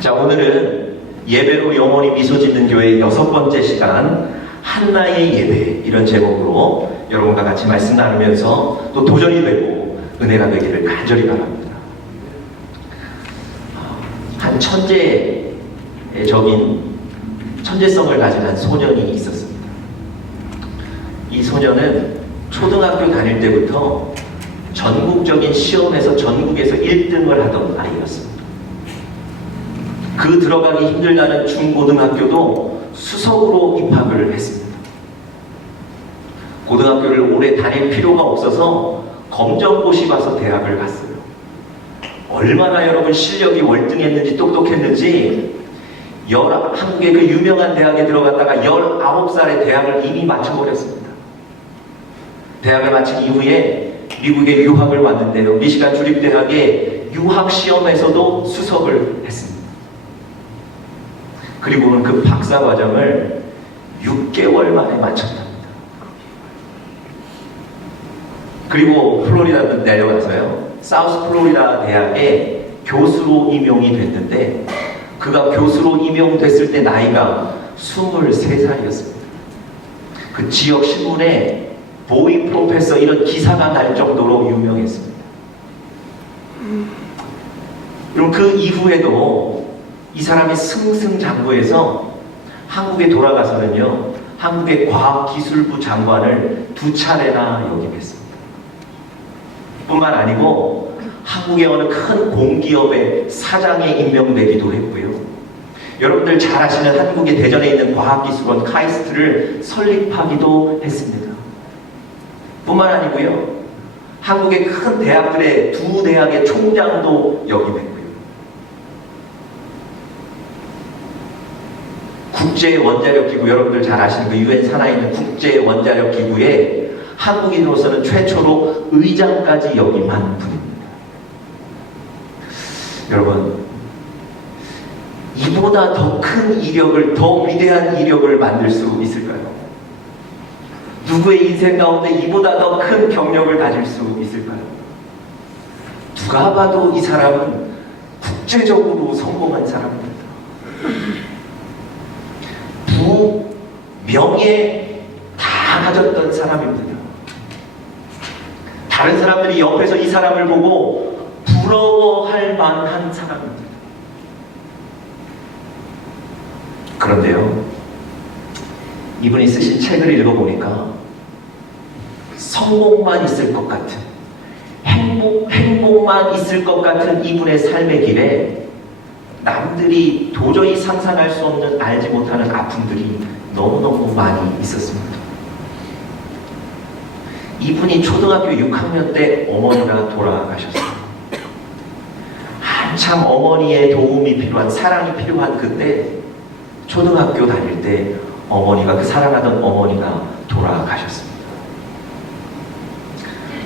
자, 오늘은 예배로 영원히 미소 짓는 교회 6번째 시간 한나의 예배, 이런 제목으로 여러분과 같이 말씀 나누면서 또 도전이 되고 은혜가 되기를 간절히 바랍니다. 한 천재성을 가진 한 소년이 있었습니다. 이 소년은 초등학교 다닐 때부터 전국적인 시험에서 전국에서 1등을 하던 아이였습니다. 그 들어가기 힘들다는 중고등학교도 수석으로 입학을 했습니다. 고등학교를 오래 다닐 필요가 없어서 검정고시 봐서 대학을 갔어요. 얼마나 여러분 실력이 월등했는지 똑똑했는지 한국의 그 유명한 대학에 들어갔다가 19살에 대학을 이미 마쳐버렸습니다. 대학을 마친 이후에 미국에 유학을 왔는데요. 미시간 주립대학의 유학시험에서도 수석을 했습니다. 그리고는 그 박사과정을 6개월 만에 마쳤답니다. 그리고 플로리다도 내려가서요, 사우스 플로리다 대학에 교수로 임용이 됐는데, 그가 교수로 임용됐을 때 나이가 23살이었습니다. 그 지역 신문에 보이 프로페서 이런 기사가 날 정도로 유명했습니다. 그럼 그 이후에도 이 사람이 승승장구해서 한국에 돌아가서는요, 한국의 과학기술부 장관을 2차례나 역임했습니다. 뿐만 아니고 한국의 어느 큰 공기업의 사장에 임명되기도 했고요. 여러분들 잘 아시는 한국의 대전에 있는 과학기술원 카이스트를 설립하기도 했습니다. 뿐만 아니고요, 한국의 큰 대학들의 2대학의 총장도 역임했고요. 국제원자력기구, 여러분들 잘 아시는 그 유엔 산하에 있는 국제원자력기구에 한국인으로서는 최초로 의장까지 역임한 분입니다. 여러분, 이보다 더 큰 이력을, 더 위대한 이력을 만들 수 있을까요? 누구의 인생 가운데 이보다 더 큰 경력을 가질 수 있을까요? 누가 봐도 이 사람은 국제적으로 성공한 사람입니다. 명예 다 가졌던 사람입니다. 다른 사람들이 옆에서 이 사람을 보고 부러워할 만한 사람입니다. 그런데요, 이분이 쓰신 책을 읽어보니까 성공만 있을 것 같은, 행복만 있을 것 같은 이분의 삶의 길에 남들이 도저히 상상할 수 없는, 알지 못하는 아픔들이 너무너무 많이 있었습니다. 이분이 초등학교 6학년 때 어머니가 돌아가셨어요. 한참 어머니의 도움이 필요한, 사랑이 필요한 그때, 초등학교 다닐 때 어머니가, 그 사랑하던 어머니가 돌아가셨습니다.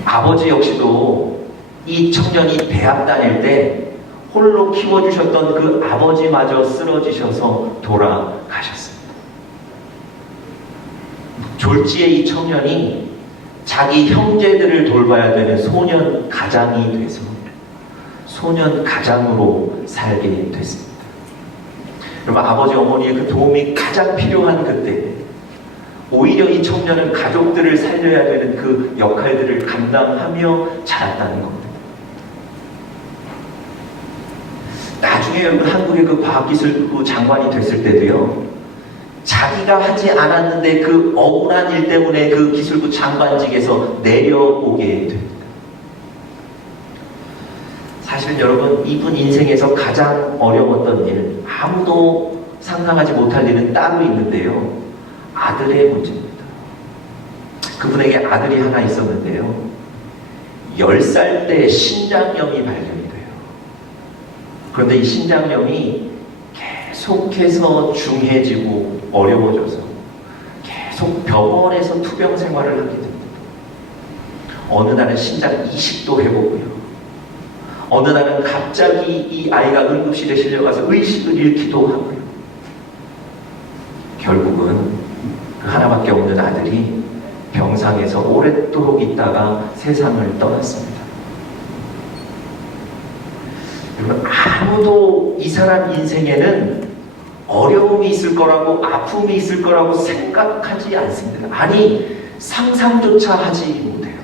아버지 역시도 이 청년이 대학 다닐 때 홀로 키워주셨던 그 아버지마저 쓰러지셔서 돌아가셨습니다. 졸지에 이 청년이 자기 형제들을 돌봐야 되는 소년 가장이 돼서 소년 가장으로 살게 됐습니다. 여러분, 아버지 어머니의 그 도움이 가장 필요한 그때 오히려 이 청년은 가족들을 살려야 되는 그 역할들을 감당하며 자랐다는 겁니다. 나중에 여러분, 한국의 그 과학기술부 장관이 됐을 때도요, 자기가 하지 않았는데 그 억울한 일 때문에 그 기술부 장관직에서 내려오게 됩니다. 사실은 여러분, 이분 인생에서 가장 어려웠던 일, 아무도 상상하지 못할 일은 따로 있는데요, 아들의 문제입니다. 그분에게 아들이 하나 있었는데요, 10살 때 신장염이 발견이 돼요. 그런데 이 신장염이 계속해서 중해지고 어려워져서 계속 병원에서 투병 생활을 하게 됩니다. 어느 날은 신장 이식도 해보고요, 어느 날은 갑자기 이 아이가 응급실에 실려가서 의식을 잃기도 하고요. 결국은 그 하나밖에 없는 아들이 병상에서 오랫도록 있다가 세상을 떠났습니다. 여러분, 아무도 이 사람 인생에는 어려움이 있을 거라고, 아픔이 있을 거라고 생각하지 않습니다. 아니, 상상조차 하지 못해요.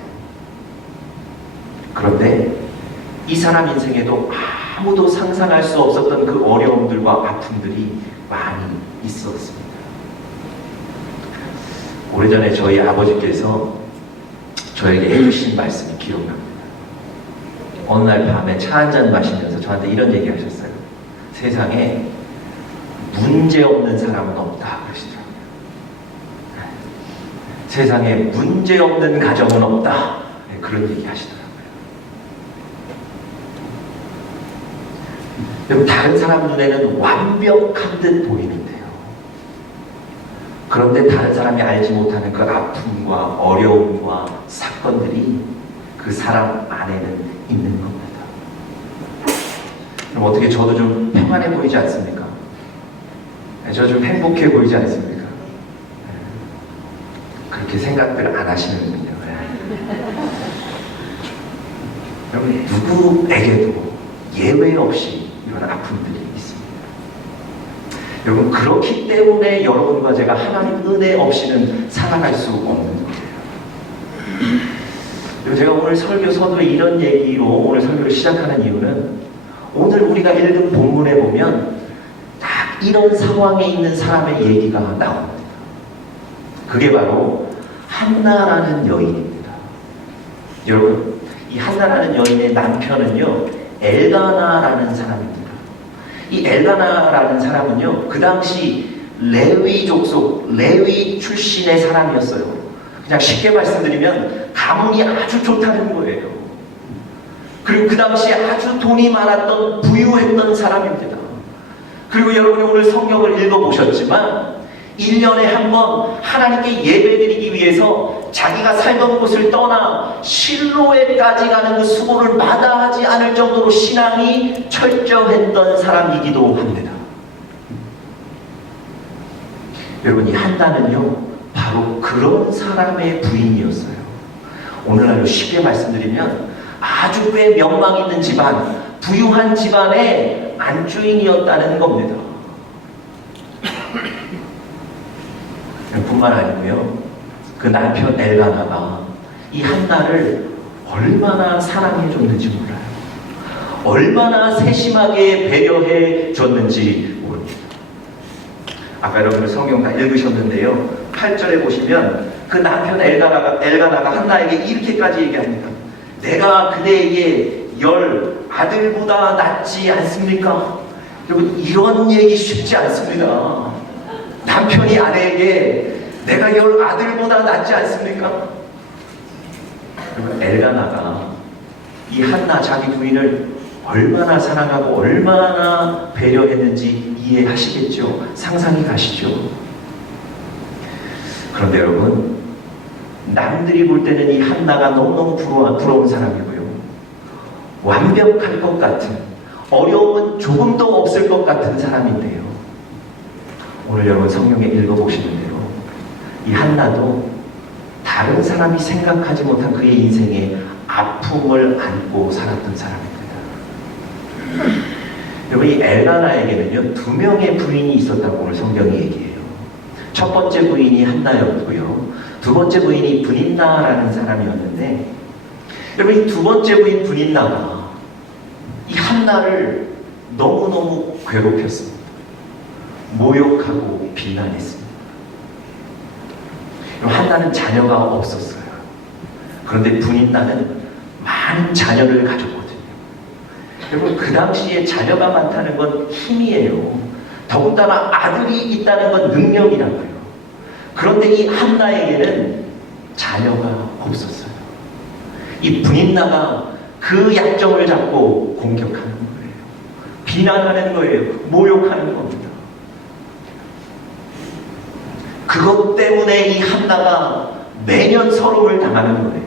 그런데 이 사람 인생에도 아무도 상상할 수 없었던 그 어려움들과 아픔들이 많이 있었습니다. 오래전에 저희 아버지께서 저에게 해주신 말씀이 기억납니다. 어느 날 밤에 차 한잔 마시면서 저한테 이런 얘기 하셨어요. 세상에 문제 없는 사람은 없다 그러시더라고요. 세상에 문제 없는 가정은 없다. 그런 얘기 하시더라고요. 여러분, 다른 사람 눈에는 완벽한 듯 보이는데요. 그런데 다른 사람이 알지 못하는 그 아픔과 어려움과 사건들이 그 사람 안에는 있는 겁니다. 그럼 어떻게 저도 좀 평안해 보이지 않습니까? 저 좀 행복해 보이지 않습니까? 그렇게 생각들 안 하시는군요. 여러분, 누구에게도 예외 없이 이런 아픔들이 있습니다. 여러분, 그렇기 때문에 여러분과 제가 하나님 은혜 없이는 살아갈 수 없는 거예요. 제가 오늘 설교 서두에 이런 얘기로 오늘 설교를 시작하는 이유는, 오늘 우리가 읽은 본문에 보면 딱 이런 상황에 있는 사람의 얘기가 나옵니다. 그게 바로 한나라는 여인입니다. 여러분, 이 한나라는 여인의 남편은요, 엘가나라는 사람입니다. 이 엘가나라는 사람은요, 그 당시 레위 족속, 레위 출신의 사람이었어요. 그냥 쉽게 말씀드리면 가문이 아주 좋다는 거예요. 그리고 그 당시에 아주 돈이 많았던, 부유했던 사람입니다. 그리고 여러분이 오늘 성경을 읽어보셨지만 1년에 한 번 하나님께 예배드리기 위해서 자기가 살던 곳을 떠나 실로에까지 가는 그 수고를 마다하지 않을 정도로 신앙이 철저했던 사람이기도 합니다. 여러분, 이 한나는요, 바로 그런 사람의 부인이었어요. 오늘날로 쉽게 말씀드리면 아주 꽤 명망 있는 집안, 부유한 집안의 안주인이었다는 겁니다. 뿐만 아니고요, 그 남편 엘가나가 이 한나를 얼마나 사랑해 줬는지 몰라요. 얼마나 세심하게 배려해 줬는지 모릅니다. 아까 여러분들 성경 다 읽으셨는데요, 8절에 보시면 그 남편 엘가나가 한나에게 이렇게까지 얘기합니다. 내가 그대에게 10 아들보다 낫지 않습니까? 여러분, 이런 얘기 쉽지 않습니다. 남편이 아내에게 내가 10 아들보다 낫지 않습니까? 여러분, 엘가나가 이 한나 자기 부인을 얼마나 사랑하고 얼마나 배려했는지 이해하시겠죠? 상상이 가시죠? 그런데 여러분, 남들이 볼 때는 이 한나가 너무너무 부러운 사람이고요, 완벽할 것 같은, 어려움은 조금도 없을 것 같은 사람인데요, 오늘 여러분 성경에 읽어보시는 대로 이 한나도 다른 사람이 생각하지 못한 그의 인생에 아픔을 안고 살았던 사람입니다. 여러분, 이 엘가나에게는요, 2명의 부인이 있었다고 오늘 성경이 얘기해요. 첫 번째 부인이 한나였고요, 두 번째 부인이 브닌나라는 사람이었는데, 여러분, 이 두 번째 부인 브닌나가 이 한나를 너무너무 괴롭혔습니다. 모욕하고 비난했습니다. 한나는 자녀가 없었어요. 그런데 브닌나는 많은 자녀를 가졌거든요. 여러분, 그 당시에 자녀가 많다는 건 힘이에요. 더군다나 아들이 있다는 건 능력이라고요. 그런데 이 한나에게는 자녀가 없었어요. 이 브닌나가 그 약점을 잡고 공격하는 거예요. 비난하는 거예요. 모욕하는 겁니다. 그것 때문에 이 한나가 매년 서름을 당하는 거예요.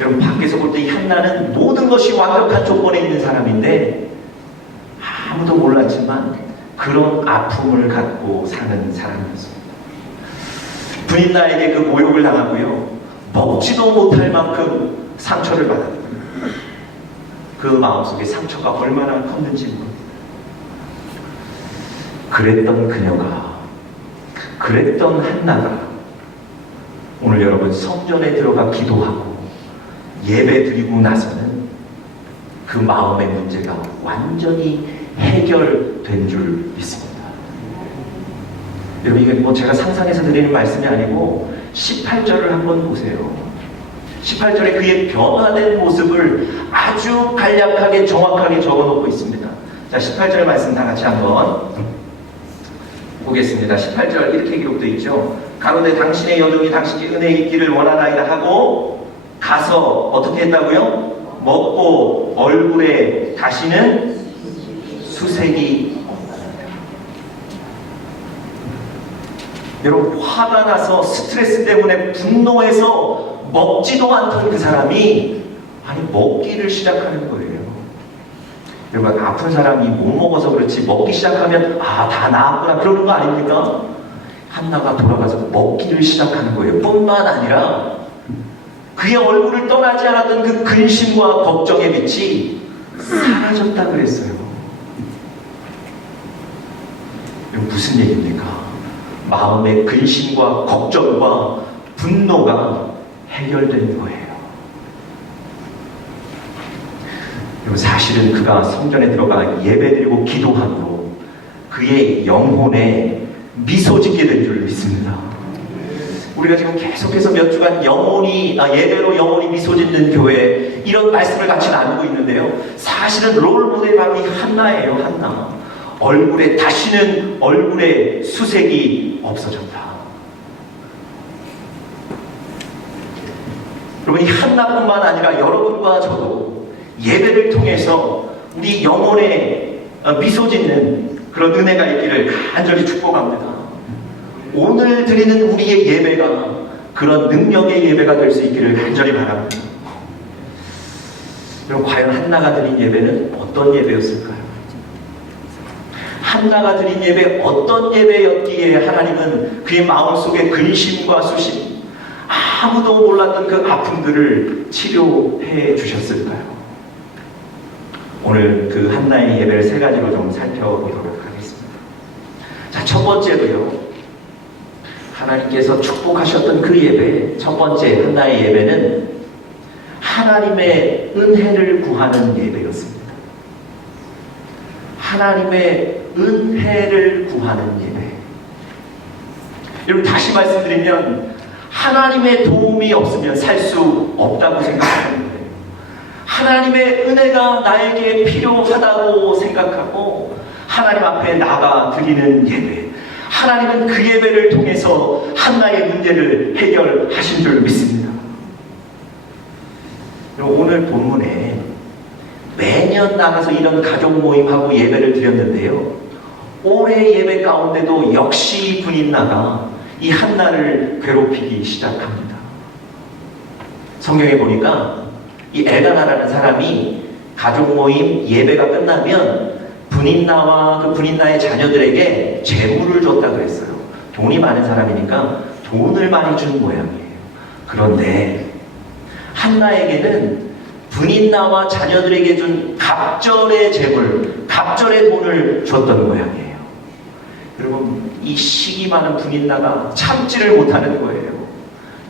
여러분, 밖에서 볼 때 이 한나는 모든 것이 완벽한 조건에 있는 사람인데 아무도 몰랐지만 그런 아픔을 갖고 사는 사람이었습니다. 브닌나에게 그 모욕을 당하고요, 먹지도 못할 만큼 상처를 받았고요. 그 마음속에 상처가 얼마나 컸는지 모릅니다. 그랬던 그녀가, 그랬던 한나가 오늘 여러분 성전에 들어가 기도하고 예배 드리고 나서는 그 마음의 문제가 완전히 해결된 줄 믿습니다. 여러분, 이게 뭐 제가 상상해서 드리는 말씀이 아니고 18절을 한번 보세요. 18절에 그의 변화된 모습을 아주 간략하게 정확하게 적어놓고 있습니다. 자, 18절 말씀 다 같이 한번 보겠습니다. 18절 이렇게 기록되어 있죠. 가로되 당신의 여종이 당신께 은혜 있기를 원하나이다 하고 가서 어떻게 했다고요? 먹고 얼굴에 다시는 수색이 없다. 여러분, 화가 나서 스트레스 때문에 분노해서 먹지도 않던 그 사람이 먹기를 시작하는 거예요. 여러분, 아픈 사람이 못 먹어서 그렇지 먹기 시작하면 다 나았구나 그러는 거 아닙니까? 한나가 돌아가서 먹기를 시작하는 거예요. 뿐만 아니라 그의 얼굴을 떠나지 않았던 그 근심과 걱정의 빛이 사라졌다 그랬어요. 이건 무슨 얘기입니까? 마음의 근심과 걱정과 분노가 해결된 거예요. 사실은 그가 성전에 들어가 예배드리고 기도함으로 그의 영혼에 미소 짓게 된 줄 믿습니다. 우리가 지금 계속해서 몇 주간 예배로 영혼이 미소 짓는 교회 이런 말씀을 같이 나누고 있는데요. 사실은 롤모델이 바로 이 한나예요. 한나. 다시는 얼굴에 수색이 없어졌다. 여러분, 이 한나뿐만 아니라 여러분과 저도 예배를 통해서 우리 영혼에 미소 짓는 그런 은혜가 있기를 간절히 축복합니다. 오늘 드리는 우리의 예배가 그런 능력의 예배가 될 수 있기를 간절히 바랍니다. 여러분, 과연 한나가 드린 예배는 어떤 예배였을까요? 한나가 드린 예배 어떤 예배였기에 하나님은 그의 마음속에 근심과 수심, 아무도 몰랐던 그 아픔들을 치료해 주셨을까요? 오늘 그 한나의 예배를 세 가지로 좀 살펴보도록 하겠습니다. 자, 첫 번째로요. 하나님께서 축복하셨던 그 예배, 첫 번째 한나의 예배는 하나님의 은혜를 구하는 예배였습니다. 하나님의 은혜를 구하는 예배. 여러분, 다시 말씀드리면 하나님의 도움이 없으면 살 수 없다고 생각하는 거예요. 하나님의 은혜가 나에게 필요하다고 생각하고 하나님 앞에 나가 드리는 예배. 하나님은 그 예배를 통해서 한나의 문제를 해결하신 줄 믿습니다. 오늘 본문에 매년 나가서 이런 가족 모임하고 예배를 드렸는데요. 올해 예배 가운데도 역시 분인나가 이 한나를 괴롭히기 시작합니다. 성경에 보니까 이 엘가나라는 사람이 가족 모임 예배가 끝나면 분인나와 그 분인나의 자녀들에게 재물을 줬다 그랬어요. 돈이 많은 사람이니까 돈을 많이 준 모양이에요. 그런데 한나에게는 분인나와 자녀들에게 준 갑절의 재물, 갑절의 돈을 줬던 모양이에요. 여러분, 이 시기 많은 분인나가 참지를 못하는 거예요.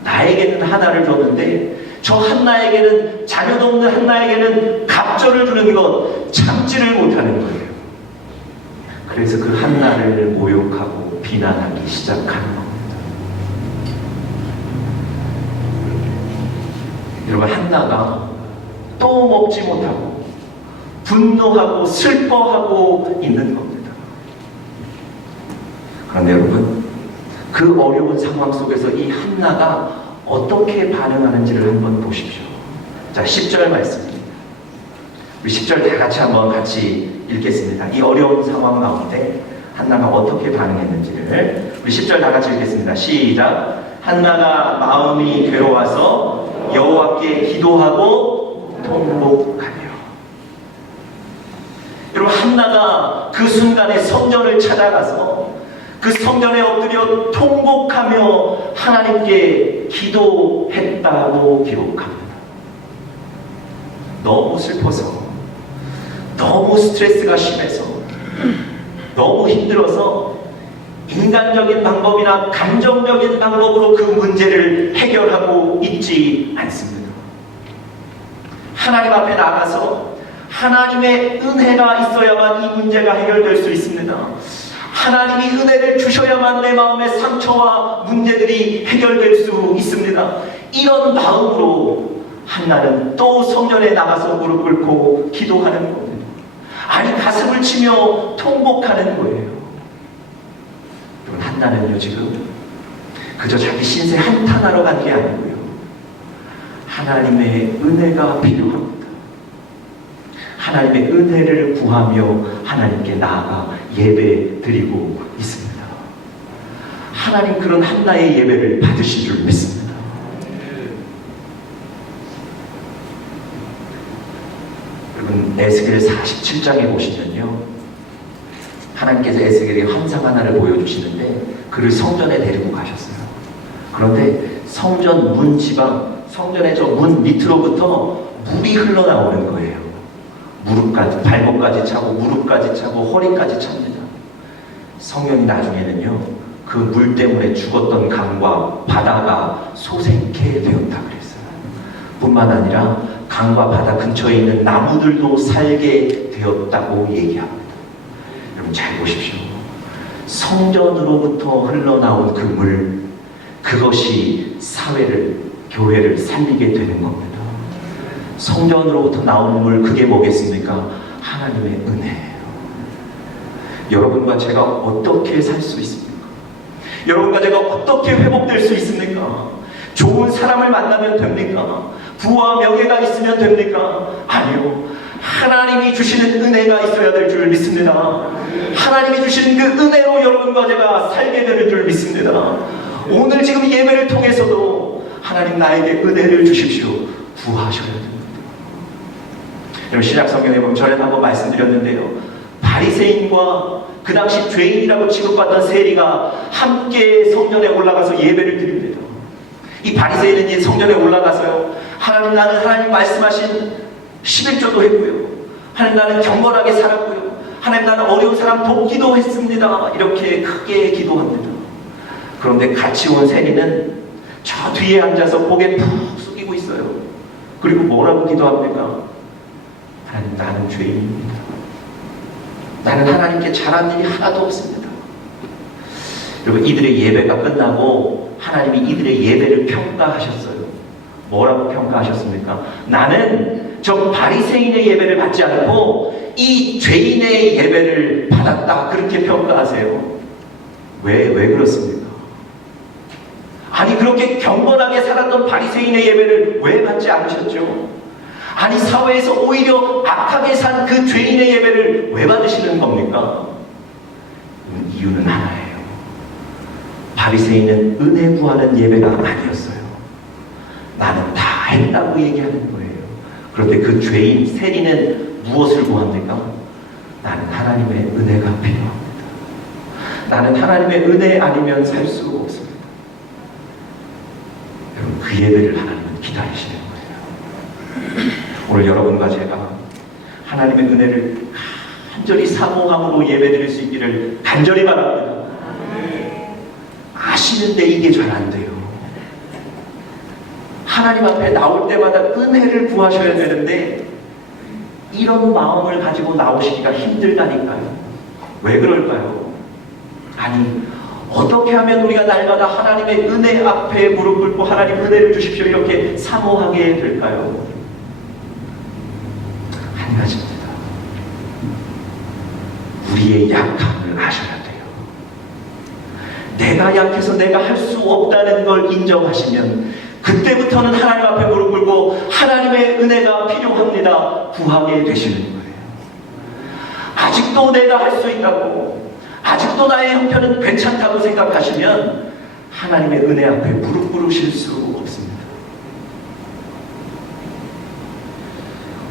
나에게는 하나를 줬는데 저 한나에게는, 자녀도 없는 한나에게는 갑절을 주는 것 참지를 못하는 거예요. 그래서 그 한나를 모욕하고 비난하기 시작하는 겁니다. 여러분, 한나가 또 먹지 못하고 분노하고 슬퍼하고 있는 겁니다. 그런데 여러분, 그 어려운 상황 속에서 이 한나가 어떻게 반응하는지를 한번 보십시오. 자, 10절 말씀입니다. 우리 10절 다 같이 읽겠습니다. 이 어려운 상황 가운데 한나가 어떻게 반응했는지를 우리 10절 다 같이 읽겠습니다. 시작. 한나가 마음이 괴로워서 여호와께 기도하고 통곡하며. 여러분, 한나가 그 순간에 성전을 찾아가서 그 성전에 엎드려 통곡하며 하나님께 기도했다고 기록합니다. 너무 슬퍼서 너무 스트레스가 심해서 너무 힘들어서 인간적인 방법이나 감정적인 방법으로 그 문제를 해결하고 있지 않습니다. 하나님 앞에 나가서 하나님의 은혜가 있어야만 이 문제가 해결될 수 있습니다. 하나님이 은혜를 주셔야만 내 마음의 상처와 문제들이 해결될 수 있습니다. 이런 마음으로 한나는 또 성전에 나가서 무릎 꿇고 기도하는 겁니다. 아니, 가슴을 치며 통곡하는 거예요. 여러분, 한나는요, 지금 그저 자기 신세 한탄하러 간 게 아니고요, 하나님의 은혜가 필요합니다. 하나님의 은혜를 구하며 하나님께 나아가 예배 드리고 있습니다. 하나님 그런 한나의 예배를 받으실 줄 믿습니다. 여러분, 에스겔 47장에 보시면요, 하나님께서 에스겔에게 환상 하나를 보여주시는데 그를 성전에 데리고 가셨어요. 그런데 성전 문 지방, 성전의 저 문 밑으로부터 물이 흘러나오는 거예요. 무릎까지, 발목까지 차고 무릎까지 차고 허리까지 찹니다. 성경이 나중에는요, 그 물 때문에 죽었던 강과 바다가 소생케 되었다 그랬어요. 뿐만 아니라 강과 바다 근처에 있는 나무들도 살게 되었다고 얘기합니다. 여러분, 잘 보십시오. 성전으로부터 흘러나온 그 물, 그것이 사회를, 교회를 살리게 되는 겁니다. 성전으로부터 나오는 물, 그게 뭐겠습니까? 하나님의 은혜예요. 여러분과 제가 어떻게 살 수 있습니까? 여러분과 제가 어떻게 회복될 수 있습니까? 좋은 사람을 만나면 됩니까? 부와 명예가 있으면 됩니까? 아니요. 하나님이 주시는 은혜가 있어야 될 줄 믿습니다. 하나님이 주시는 그 은혜로 여러분과 제가 살게 되는 줄 믿습니다. 오늘 지금 예배를 통해서도 하나님 나에게 은혜를 주십시오. 구하셔야 됩니다. 여러분, 신약 성경에 보면 전에 한번 말씀드렸는데요, 바리새인과 그 당시 죄인이라고 취급받던 세리가 함께 성전에 올라가서 예배를 드립니다. 이 바리새인은 이 성전에 올라가서요, 하나님, 나는 하나님 말씀하신 11조도 했고요, 하나님, 나는 경건하게 살았고요, 하나님, 나는 어려운 사람 돕기도 했습니다, 이렇게 크게 기도합니다. 그런데 같이 온 세리는 저 뒤에 앉아서 고개 푹 숙이고 있어요. 그리고 뭐라고 기도합니까? 하나님, 나는 죄인입니다. 나는 하나님께 잘한 일이 하나도 없습니다. 여러분, 이들의 예배가 끝나고 하나님이 이들의 예배를 평가하셨어요. 뭐라고 평가하셨습니까? 나는 저 바리새인의 예배를 받지 않고 이 죄인의 예배를 받았다, 그렇게 평가하세요. 왜 그렇습니까? 아니, 그렇게 경건하게 살았던 바리새인의 예배를 왜 받지 않으셨죠? 아니, 사회에서 오히려 악하게 산 그 죄인의 예배를 왜 받으시는 겁니까? 이유는 하나예요. 바리새인은 은혜 구하는 예배가 아니었어요. 나는 다 했다고 얘기하는 거예요. 그런데 그 죄인 세리는 무엇을 구합니까? 나는 하나님의 은혜가 필요합니다. 나는 하나님의 은혜 아니면 살 수 없습니다. 여러분, 그 예배를 하나님은 기다리시는 거예요. 오늘 여러분과 제가 하나님의 은혜를 간절히 사모함으로 예배드릴 수 있기를 간절히 바랍니다. 아시는데 이게 잘 안 돼요. 하나님 앞에 나올 때마다 은혜를 구하셔야 되는데 이런 마음을 가지고 나오시기가 힘들다니까요. 왜 그럴까요? 아니, 어떻게 하면 우리가 날마다 하나님의 은혜 앞에 무릎 꿇고 하나님 은혜를 주십시오 이렇게 사모하게 될까요? 한 가지입니다. 우리의 약함을 아셔야 돼요. 내가 약해서 내가 할 수 없다는 걸 인정하시면 그때부터는 하나님 앞에 무릎 꿇고 하나님의 은혜가 필요합니다 구하게 되시는 거예요. 아직도 내가 할 수 있다고, 아직도 나의 형편은 괜찮다고 생각하시면 하나님의 은혜 앞에 무릎 꿇으실 수 없습니다.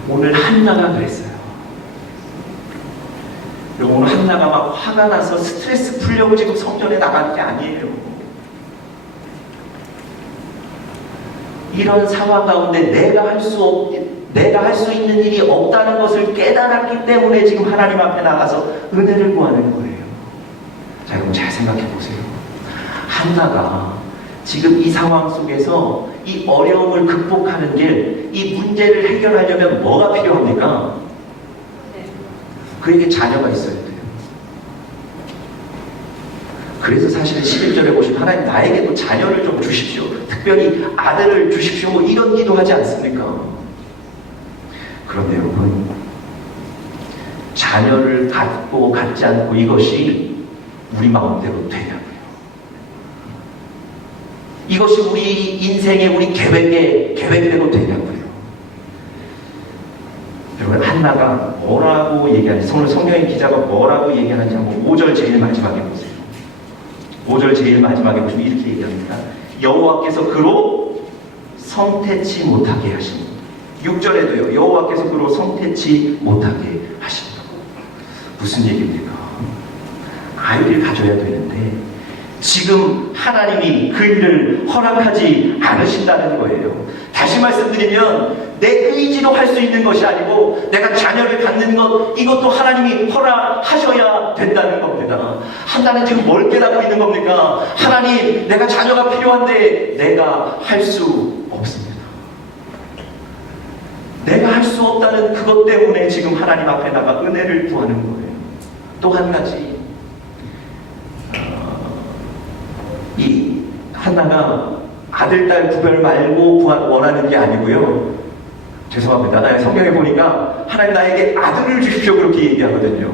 오늘 한나가 그랬어요. 오늘 한나가 막 화가 나서 스트레스 풀려고 지금 성전에 나간 게 아니에요. 이런 상황 가운데 내가 할 수 내가 할 수 있는 일이 없다는 것을 깨달았기 때문에 지금 하나님 앞에 나가서 은혜를 구하는 거예요. 자, 여러분 잘 생각해 보세요. 한나가 지금 이 상황 속에서 이 어려움을 극복하는 길, 이 문제를 해결하려면 뭐가 필요합니까? 그에게 자녀가 있어야 돼요. 그래서 사실은 11절에 보시면 하나님 나에게도 자녀를 좀 주십시오. 특별히 아들을 주십시오. 뭐 이런 기도하지 않습니까? 그런데 여러분, 자녀를 갖고 갖지 않고 이것이 우리 마음대로 되냐고요. 이것이 우리 인생의 우리 계획대로 되냐고요. 여러분, 한나가 뭐라고 얘기하는지, 오늘 성경의 기자가 뭐라고 얘기하는지 한번 5절 제일 마지막에 보세요. 5절 제일 마지막에 보시면 이렇게 얘기합니다. 여호와께서 그로 성태치 못하게 하시니. 6절에도요. 여호와께서 그로 성태치 못하게 하신다. 무슨 얘기입니까? 아이를 가져야 되는데 지금 하나님이 그 일을 허락하지 않으신다는 거예요. 다시 말씀드리면 내 의지로 할 수 있는 것이 아니고 내가 자녀를 갖는 것, 이것도 하나님이 허락하셔야 된다는 겁니다. 한나는 지금 뭘 깨닫고 있는 겁니까? 하나님, 내가 자녀가 필요한데 내가 할 수 없습니다. 내가 할 수 없다는 그것 때문에 지금 하나님 앞에 나가 은혜를 구하는 거예요. 또 한 가지, 이 한나가 아들, 딸 구별 말고 원하는 게 아니고요. 죄송합니다. 성경에 보니까 하나님 나에게 아들을 주십시오 그렇게 얘기하거든요.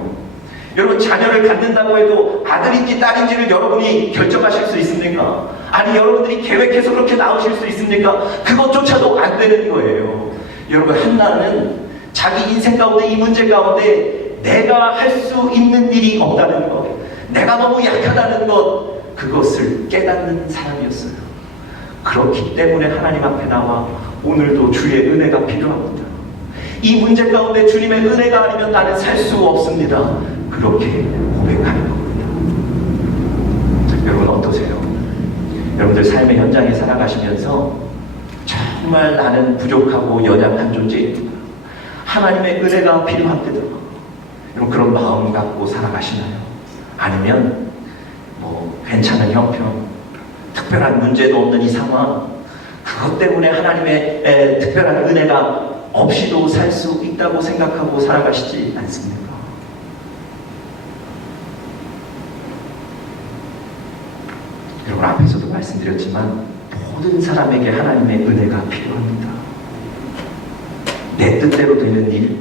여러분, 자녀를 갖는다고 해도 아들인지 딸인지를 여러분이 결정하실 수 있습니까? 아니, 여러분들이 계획해서 그렇게 낳으실 수 있습니까? 그것조차도 안 되는 거예요. 여러분, 한나는 자기 인생 가운데, 이 문제 가운데 내가 할 수 있는 일이 없다는 것, 내가 너무 약하다는 것, 그것을 깨닫는 사람이었어요. 그렇기 때문에 하나님 앞에 나와 오늘도 주의 은혜가 필요합니다. 이 문제 가운데 주님의 은혜가 아니면 나는 살 수 없습니다. 그렇게 고백하는 겁니다. 여러분 어떠세요? 여러분들 삶의 현장에 살아가시면서 정말 나는 부족하고 연약한 존재입니다. 하나님의 은혜가 필요합니다. 여러분 그런 마음 갖고 살아가시나요? 아니면 괜찮은 형편, 특별한 문제도 없는 이 상황, 그것 때문에 하나님의 특별한 은혜가 없이도 살 수 있다고 생각하고 살아가시지 않습니까? 여러분 앞에서도 말씀드렸지만 모든 사람에게 하나님의 은혜가 필요합니다. 내 뜻대로 되는 일,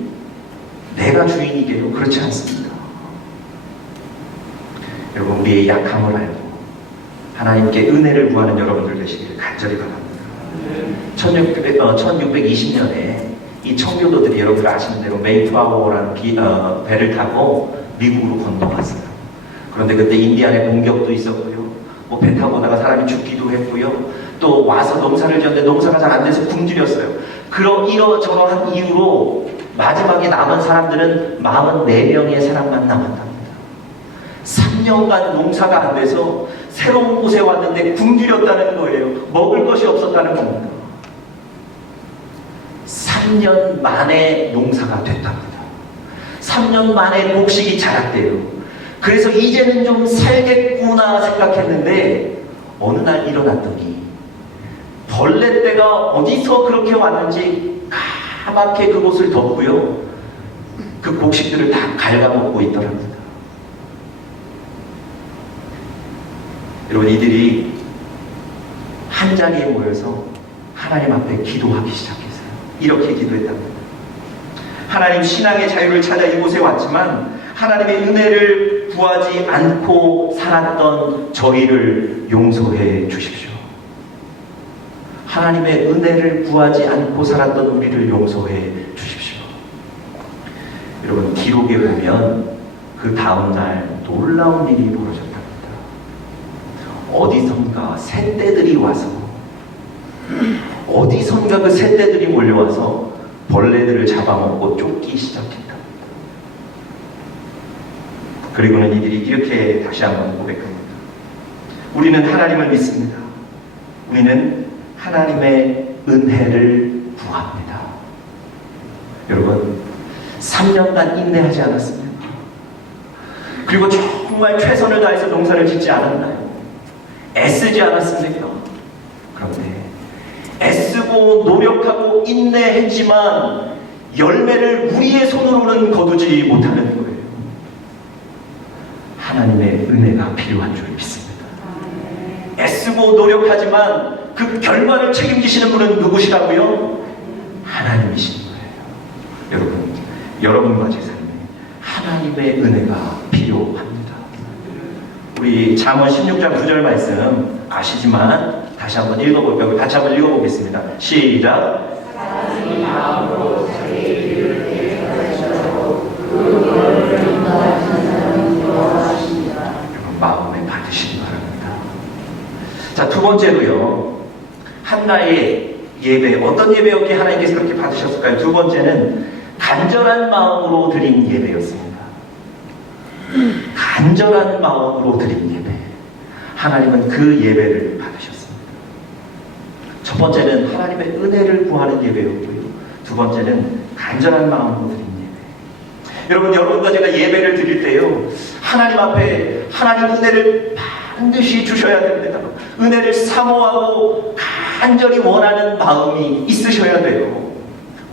내가 주인이게요. 그렇지 않습니다. 여러분 우리의 약함을 알고 하나님께 은혜를 구하는 여러분들 되시기를 간절히 바랍니다. 1620년에 이 청교도들이 여러분들 아시는 대로 메이플라워라는 배를 타고 미국으로 건너갔어요. 그런데 그때 인디안의 공격도 있었고요. 배 타고 오다가 사람이 죽기도 했고요. 또 와서 농사를 지었는데 농사가 잘 안 돼서 굶주렸어요. 이러저러한 이유로 마지막에 남은 사람들은 44명의 사람만 남았답니다. 3년간 농사가 안 돼서 새로운 곳에 왔는데 굶주렸다는 거예요. 먹을 것이 없었다는 겁니다. 3년 만에 농사가 됐답니다. 3년 만에 곡식이 자랐대요. 그래서 이제는 좀 살겠구나 생각했는데 어느 날 일어났더니 벌레떼가 어디서 그렇게 왔는지 까맣게 그곳을 덮고요. 그 곡식들을 다 갉아먹고 있더랍니다. 여러분 이들이 한 자리에 모여서 하나님 앞에 기도하기 시작했어요. 이렇게 기도했답니다. 하나님, 신앙의 자유를 찾아 이곳에 왔지만 하나님의 은혜를 구하지 않고 살았던 저희를 용서해 주십시오. 하나님의 은혜를 구하지 않고 살았던 우리를 용서해 주십시오. 여러분 기록에 보면 그 다음 날 놀라운 일이 벌어졌답니다. 어디선가 새떼들이 와서, 어디선가 그 새떼들이 몰려와서 벌레들을 잡아먹고 쫓기 시작했다. 그리고는 이들이 이렇게 다시 한번 고백합니다. 우리는 하나님을 믿습니다. 우리는 하나님의 은혜를 구합니다. 여러분, 3년간 인내하지 않았습니까? 그리고 정말 최선을 다해서 농사를 짓지 않았나요? 애쓰지 않았습니까? 그런데 애쓰고 노력하고 인내했지만 열매를 우리의 손으로는 거두지 못하는 거예요. 하나님의 은혜가 필요한 줄 믿습니다. 애쓰고 노력하지만 그 결과를 책임지시는 분은 누구시라고요? 하나님이신 거예요. 여러분과 제 삶에 하나님의 은혜가 필요합니다. 우리 잠언 16장 9절 말씀 아시지만 다시 한번 읽어볼까요? 같이 한번 읽어보겠습니다. 시작. 마음에 받으시기 바랍니다. 자, 두 번째로요. 한나의 예배, 어떤 예배였기에 하나님께서 그렇게 받으셨을까요? 두 번째는 간절한 마음으로 드린 예배였습니다. 간절한 마음으로 드린 예배. 하나님은 그 예배를 받으셨습니다. 첫 번째는 하나님의 은혜를 구하는 예배였고요. 두 번째는 간절한 마음으로 드린 예배. 여러분, 여러분과 제가 예배를 드릴 때요, 하나님 앞에 하나님 은혜를 반드시 주셔야 됩니다. 은혜를 사모하고 간절히 원하는 마음이 있으셔야 돼요.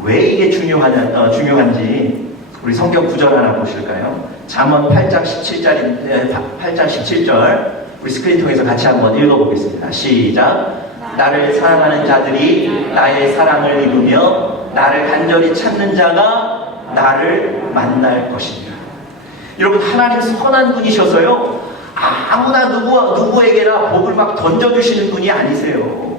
왜 이게 중요한지 우리 성경 구절 하나 보실까요? 잠언 8장 17절 우리 스크린 통해서 같이 한번 읽어보겠습니다. 시작. 나를 사랑하는 자들이 나의 사랑을 입으며 나를 간절히 찾는 자가 나를 만날 것이니라. 여러분, 하나님 선한 분이셔서요, 아무나 누구에게나 복을 막 던져주시는 분이 아니세요.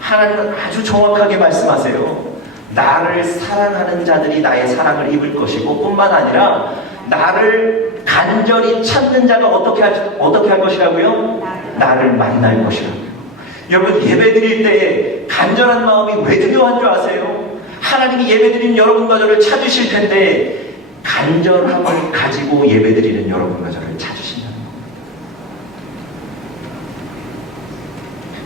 하나님은 아주 정확하게 말씀하세요. 나를 사랑하는 자들이 나의 사랑을 입을 것이고, 뿐만 아니라 나를 간절히 찾는 자가 어떻게 할 것이라고요? 나를 만날 것이라고요. 여러분, 예배 드릴 때 간절한 마음이 왜 중요한 줄 아세요? 하나님이 예배 드리는 여러분과 저를 찾으실 텐데 간절함을 가지고 예배 드리는 여러분과 저를 찾으신다는 겁니다.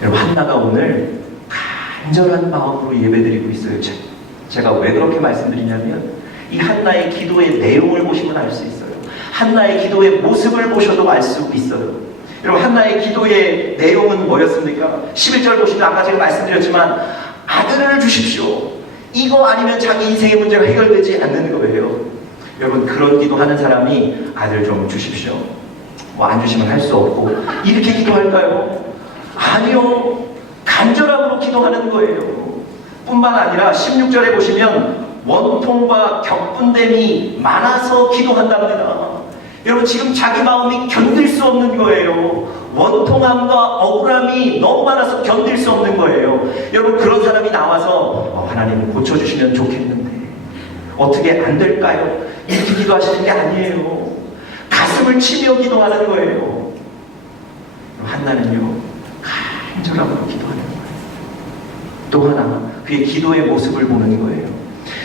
여러분, 한나가 오늘 간절한 마음으로 예배 드리고 있어요. 제가 왜 그렇게 말씀드리냐면 이 한나의 기도의 내용을 보시면 알 수 있어요. 한나의 기도의 모습을 보셔도 알 수 있어요. 여러분, 한나의 기도의 내용은 뭐였습니까? 11절 보시면 아까 제가 말씀드렸지만 아들을 주십시오. 이거 아니면 자기 인생의 문제가 해결되지 않는 거예요. 여러분, 그런 기도하는 사람이 아들 좀 주십시오, 뭐 안 주시면 할 수 없고 이렇게 기도할까요? 아니요. 간절함으로 기도하는 거예요. 뿐만 아니라 16절에 보시면 원통과 격분됨이 많아서 기도한답니다. 여러분, 지금 자기 마음이 견딜 수 없는 거예요. 원통함과 억울함이 너무 많아서 견딜 수 없는 거예요. 여러분, 그런 사람이 나와서 하나님 고쳐주시면 좋겠는데 어떻게 안 될까요? 이렇게 기도하시는 게 아니에요. 가슴을 치며 기도하는 거예요. 한나는요, 간절함으로 기도하는 거예요. 또 하나, 그의 기도의 모습을 보는 거예요.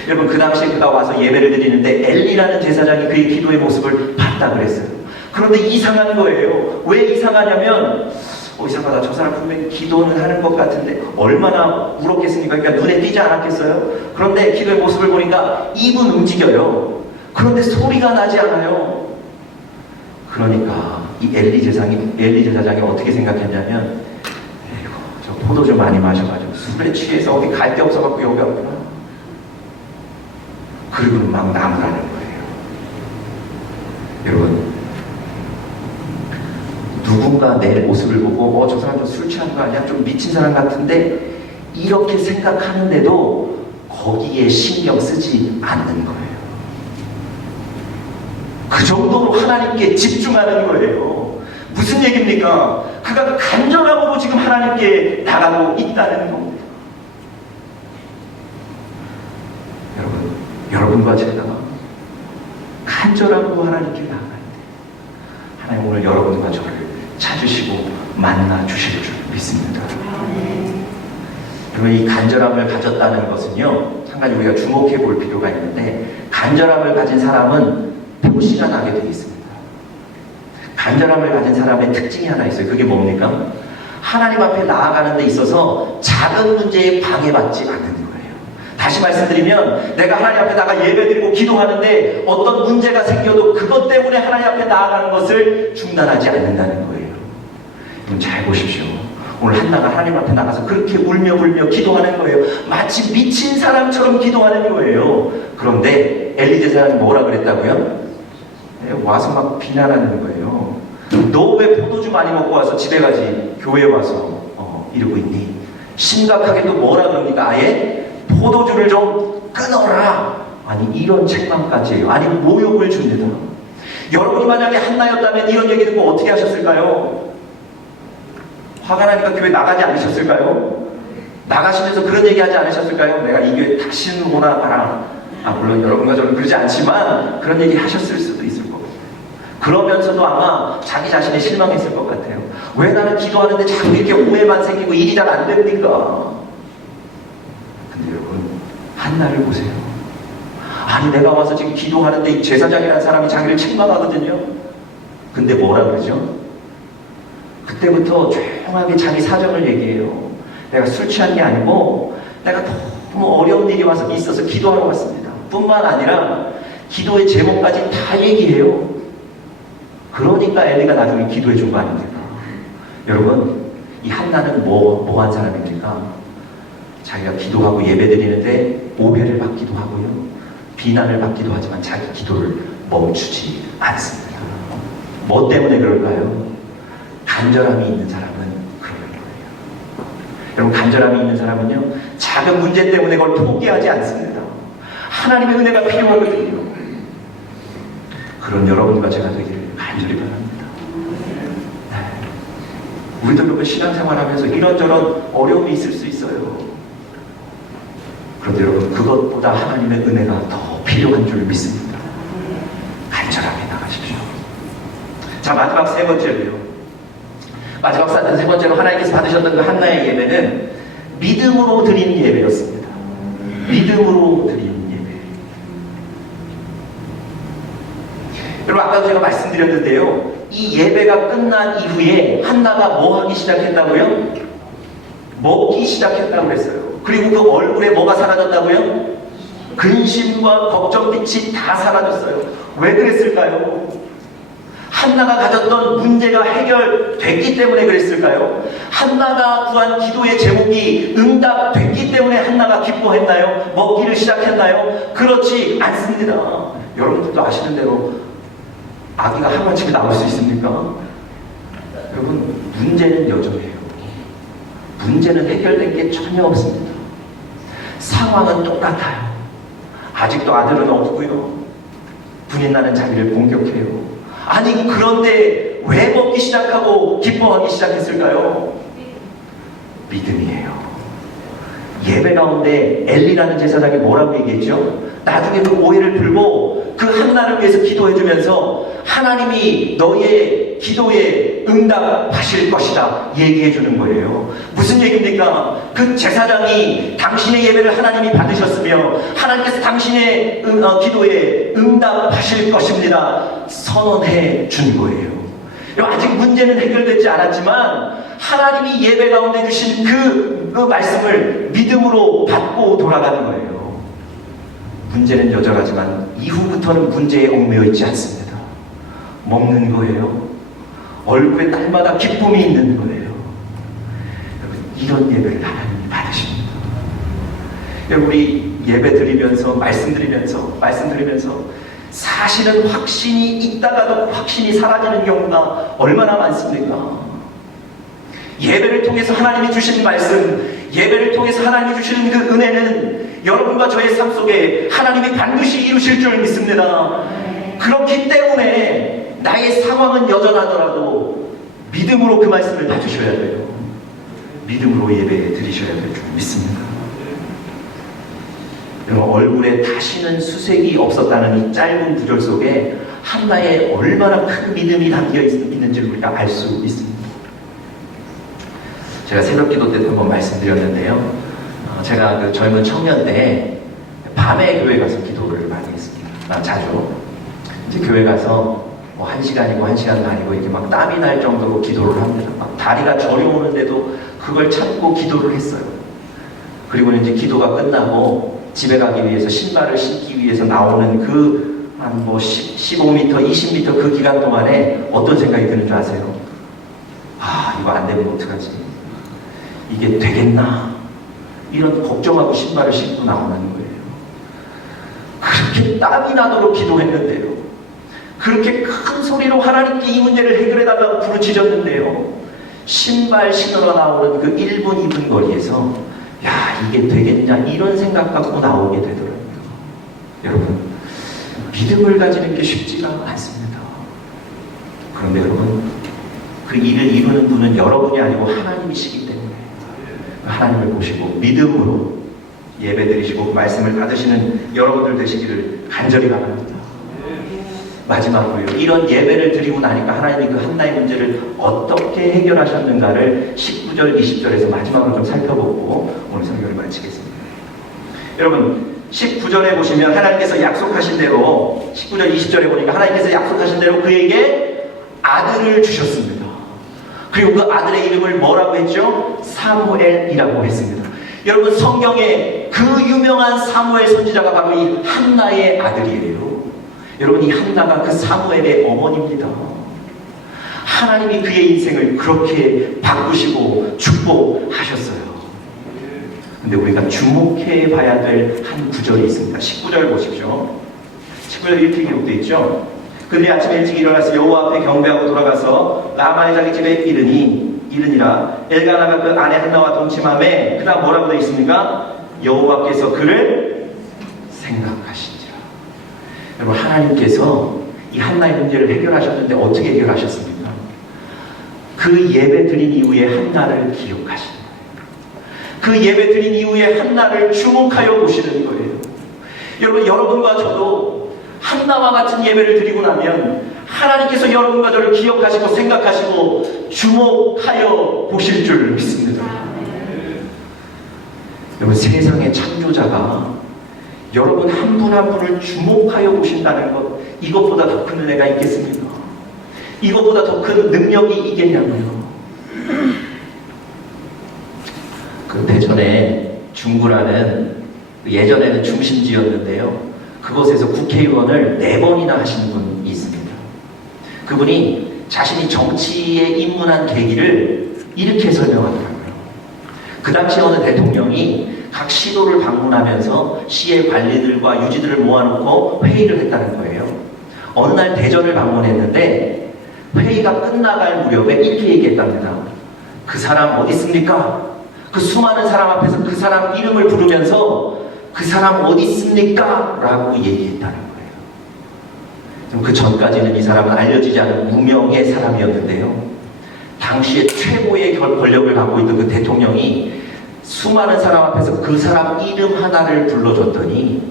여러분, 그 당시에 그가 와서 예배를 드리는데 엘리라는 제사장이 그의 기도의 모습을 봤다 그랬어요. 그런데 이상한 거예요. 왜 이상하냐면 이상하다, 저 사람 분명히 기도는 하는 것 같은데 얼마나 울었겠습니까? 그러니까 눈에 띄지 않았겠어요? 그런데 기도의 모습을 보니까 입은 움직여요. 그런데 소리가 나지 않아요. 그러니까 이 엘리 제사장이 어떻게 생각했냐면, 저 포도주 많이 마셔가지고 술에 취해서 어디 갈 데 없어갖고 여기 왔구나. 그리고 막 나무라는 거예요. 여러분, 누군가 내 모습을 보고 저 사람 좀 술 취한 거 아니야? 좀 미친 사람 같은데 이렇게 생각하는데도 거기에 신경 쓰지 않는 거예요. 그 정도로 하나님께 집중하는 거예요. 무슨 얘기입니까? 그가 간절함으로 지금 하나님께 나가고 있다는 겁니다. 여러분과 제가 간절함으로 하나님께 나가야 돼요. 하나님 오늘 여러분과 저를 찾으시고 만나 주실 줄 믿습니다. 여러분, 이 간절함을 가졌다는 것은요, 한 가지 우리가 주목해 볼 필요가 있는데, 간절함을 가진 사람은 표시가 나게 되어 있습니다. 간절함을 가진 사람의 특징이 하나 있어요. 그게 뭡니까? 하나님 앞에 나아가는 데 있어서 작은 문제에 방해받지 않는 거예요. 다시 다시 말씀드리면 내가 하나님 앞에 나가 예배드리고 기도하는데 어떤 문제가 생겨도 그것 때문에 하나님 앞에 나아가는 것을 중단하지 않는다는 거예요. 여러분 잘 보십시오. 오늘 한나가 하나님 앞에 나가서 그렇게 울며 불며 기도하는 거예요. 마치 미친 사람처럼 기도하는 거예요. 그런데 엘리 제사장이 뭐라 그랬다고요? 와서 막 비난하는 거예요. 너 왜 포도주 많이 먹고 와서 집에 가지 교회에 와서 이러고 있니? 심각하게 또 뭐라 그럽니까? 아예 포도주를 좀 끊어라. 아니 이런 책망까지 해요. 아니 모욕을 줍니다. 여러분이 만약에 한나였다면 이런 얘기 듣고 어떻게 하셨을까요? 화가 나니까 교회 나가지 않으셨을까요? 나가시면서 그런 얘기 하지 않으셨을까요? 내가 이 교회 다시는 못 나가라. 물론 여러분과 저는 그러지 않지만 그런 얘기 하셨을 수도 있을 거고, 그러면서도 아마 자기 자신이 실망했을 것 같아요. 왜 나는 기도하는데 자꾸 이렇게 오해만 생기고 일이 잘 안 됩니까? 근데 여러분 한나를 보세요. 아니 내가 와서 지금 기도하는데 제사장이라는 사람이 자기를 책망하거든요. 근데 뭐라 그러죠? 그때부터 조용하게 자기 사정을 얘기해요. 내가 술 취한 게 아니고 내가 너무 어려운 일이 와서 있어서 기도하러 왔습니다. 뿐만 아니라 기도의 제목까지 다 얘기해요. 그러니까 엘리가 나중에 기도해 준 거 아닙니까? 여러분 이 한나는 뭐 한 사람입니까? 자기가 기도하고 예배드리는데 오해를 받기도 하고요, 비난을 받기도 하지만 자기 기도를 멈추지 않습니다. 뭐 때문에 그럴까요? 간절함이 있는 사람은 그런 거예요. 여러분 간절함이 있는 사람은요 작은 문제 때문에 그걸 포기하지 않습니다. 하나님의 은혜가 필요하거든요. 그런 여러분과 제가 되기를 간절히 바랍니다. 네. 우리도 여러분 신앙생활하면서 이런저런 어려움이 있을 수 있어요. 그런데 여러분 그것보다 하나님의 은혜가 더 필요한 줄 믿습니다. 간절하게 나가십시오. 자 마지막 세 번째로요. 마지막 세 번째로 하나님께서 받으셨던 그 한나의 예배는 믿음으로 드린 예배였습니다. 믿음으로 드린 예배. 여러분 아까도 제가 말씀드렸는데요, 이 예배가 끝난 이후에 한나가 뭐 하기 시작했다고요? 먹기 시작했다고 했어요. 그리고 그 얼굴에 뭐가 사라졌다고요? 근심과 걱정빛이 다 사라졌어요. 왜 그랬을까요? 한나가 가졌던 문제가 해결됐기 때문에 그랬을까요? 한나가 구한 기도의 제목이 응답됐기 때문에 한나가 기뻐했나요? 먹기를 시작했나요? 그렇지 않습니다. 여러분들도 아시는 대로 아기가 하루아침에 나올 수 있습니까? 여러분 문제는 여전해요. 문제는 해결된 게 전혀 없습니다. 상황은 똑같아요. 아직도 아들은 없고요, 분이 나는 자기를 공격해요. 아니 그런데 왜 먹기 시작하고 기뻐하기 시작했을까요? 믿음이에요. 예배 가운데 엘리라는 제사장이 뭐라고 얘기했죠? 나중에 그 오해를 풀고 그 한나를 위해서 기도해주면서 하나님이 너의 기도에 응답하실 것이다 얘기해 주는 거예요. 무슨 얘기입니까? 그 제사장이 당신의 예배를 하나님이 받으셨으며 하나님께서 당신의 기도에 응답하실 것입니다 선언해 준 거예요. 아직 문제는 해결되지 않았지만 하나님이 예배 가운데 주신 그 말씀을 믿음으로 받고 돌아가는 거예요. 문제는 여전하지만 이후부터는 문제에 얽매여 있지 않습니다. 먹는 거예요. 얼굴에 날마다 기쁨이 있는 거예요. 여러분 이런 예배를 하나님이 받으십니다. 여러분 우리 예배 드리면서 말씀드리면서 사실은 확신이 있다가도 확신이 사라지는 경우가 얼마나 많습니까? 예배를 통해서 하나님이 주신 말씀, 예배를 통해서 하나님이 주시는 그 은혜는 여러분과 저의 삶 속에 하나님이 반드시 이루실 줄 믿습니다. 그렇기 때문에 나의 상황은 여전하더라도 믿음으로 그 말씀을 받으셔야 돼요. 믿음으로 예배 드리셔야 될 줄 믿습니다. 여러분 얼굴에 다시는 수색이 없었다는 이 짧은 구절 속에 한나의 얼마나 큰 믿음이 담겨 있는지를 우리가 알 수 있습니다. 제가 새벽기도 때도 한번 말씀드렸는데요, 제가 그 젊은 청년 때 밤에 교회 가서 기도를 많이 했습니다. 자주 이제 교회 가서 뭐 1시간이고 1시간 반이고 이렇게 막 땀이 날 정도로 기도를 합니다. 막 다리가 저려오는데도 그걸 참고 기도를 했어요. 그리고 이제 기도가 끝나고 집에 가기 위해서 신발을 신기 위해서 나오는 그 한 15m, 20m 그 기간 동안에 어떤 생각이 드는 줄 아세요? 아, 이거 안 되면 어떡하지? 이게 되겠나? 이런 걱정하고 신발을 신고 나오는 거예요. 그렇게 땀이 나도록 기도했는데요. 그렇게 큰 소리로 하나님께 이 문제를 해결해달라고 부르짖었는데요. 신발 신으러 나오는 그 1분, 2분 거리에서 야, 이게 되겠냐? 이런 생각 갖고 나오게 되더라고요. 여러분, 믿음을 가지는 게 쉽지가 않습니다. 그런데 여러분, 그 일을 이루는 분은 여러분이 아니고 하나님이시기 때문에 하나님을 보시고 믿음으로 예배드리시고 말씀을 받으시는 여러분들 되시기를 간절히 바랍니다. 마지막으로요, 이런 예배를 드리고 나니까 하나님이 그 한나의 문제를 어떻게 해결하셨는가를 19절, 20절에서 마지막으로 좀 살펴보고 오늘 설교를 마치겠습니다. 여러분, 19절에 보시면 하나님께서 약속하신 대로 19절, 20절에 보니까 하나님께서 약속하신 대로 그에게 아들을 주셨습니다. 그리고 그 아들의 이름을 뭐라고 했죠? 사무엘이라고 했습니다. 여러분, 성경에 그 유명한 사무엘 선지자가 바로 이 한나의 아들이에요. 여러분, 이 한나가 그 사무엘의 어머니입니다. 하나님이 그의 인생을 그렇게 바꾸시고 축복하셨어요. 근데 우리가 주목해 봐야 될 한 구절이 있습니다. 19절 보십시오. 19절 이렇게 기록되어 있죠. 그들이 아침에 일찍 일어나서 여호와 앞에 경배하고 돌아가서 라마의 자기 집에 이르니라. 엘가나가 그 아내 한나와 동침함에 그 다음 뭐라고 되어 있습니까? 여호와께서 그를 생각하신지라. 여러분, 하나님께서 이 한나의 문제를 해결하셨는데 어떻게 해결하셨습니까? 그 예배 드린 이후에 한나를 기억하시는 거예요. 그 예배 드린 이후에 한나를 주목하여 보시는 거예요. 여러분, 여러분과 저도 한나와 같은 예배를 드리고 나면 하나님께서 여러분과 저를 기억하시고 생각하시고 주목하여 보실 줄 믿습니다. 여러분, 세상의 창조자가 여러분 한 분 한 분을 주목하여 보신다는 것, 이것보다 더 큰 은혜가 있겠습니까? 이것보다 더 큰 능력이 있겠냐고요. 그 대전에 중구라는, 예전에는 중심지였는데요, 그곳에서 국회의원을 4번이나 하신 분이 있습니다. 그분이 자신이 정치에 입문한 계기를 이렇게 설명하더라고요. 그 당시 어느 대통령이 각 시도를 방문하면서 시의 관리들과 유지들을 모아놓고 회의를 했다는 거예요. 어느 날 대전을 방문했는데 회의가 끝나갈 무렵에 이렇게 얘기했답니다. 그 사람 어디 있습니까? 그 수많은 사람 앞에서 그 사람 이름을 부르면서 그 사람 어디 있습니까? 라고 얘기했다는 거예요. 그 전까지는 이 사람은 알려지지 않은 무명의 사람이었는데요, 당시에 최고의 권력을 갖고 있던 그 대통령이 수많은 사람 앞에서 그 사람 이름 하나를 불러줬더니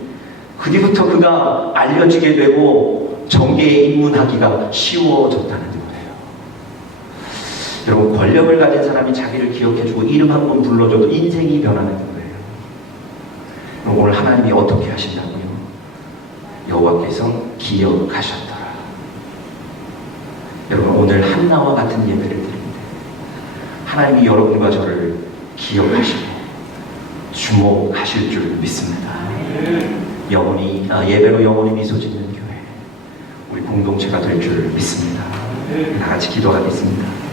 그 뒤부터 그가 알려지게 되고 정계에 입문하기가 쉬워졌다는 거예요. 여러분, 권력을 가진 사람이 자기를 기억해주고 이름 한 번 불러줘도 인생이 변하는 거예요. 그럼 오늘 하나님이 어떻게 하신다고요? 여호와께서 기억하셨더라. 여러분, 오늘 한나와 같은 예배를 드립니다. 하나님이 여러분과 저를 기억하시고 주목하실 줄 믿습니다. 예배로 영원히 미소 짓는 교회, 우리 공동체가 될 줄 믿습니다. 다 같이 기도하겠습니다.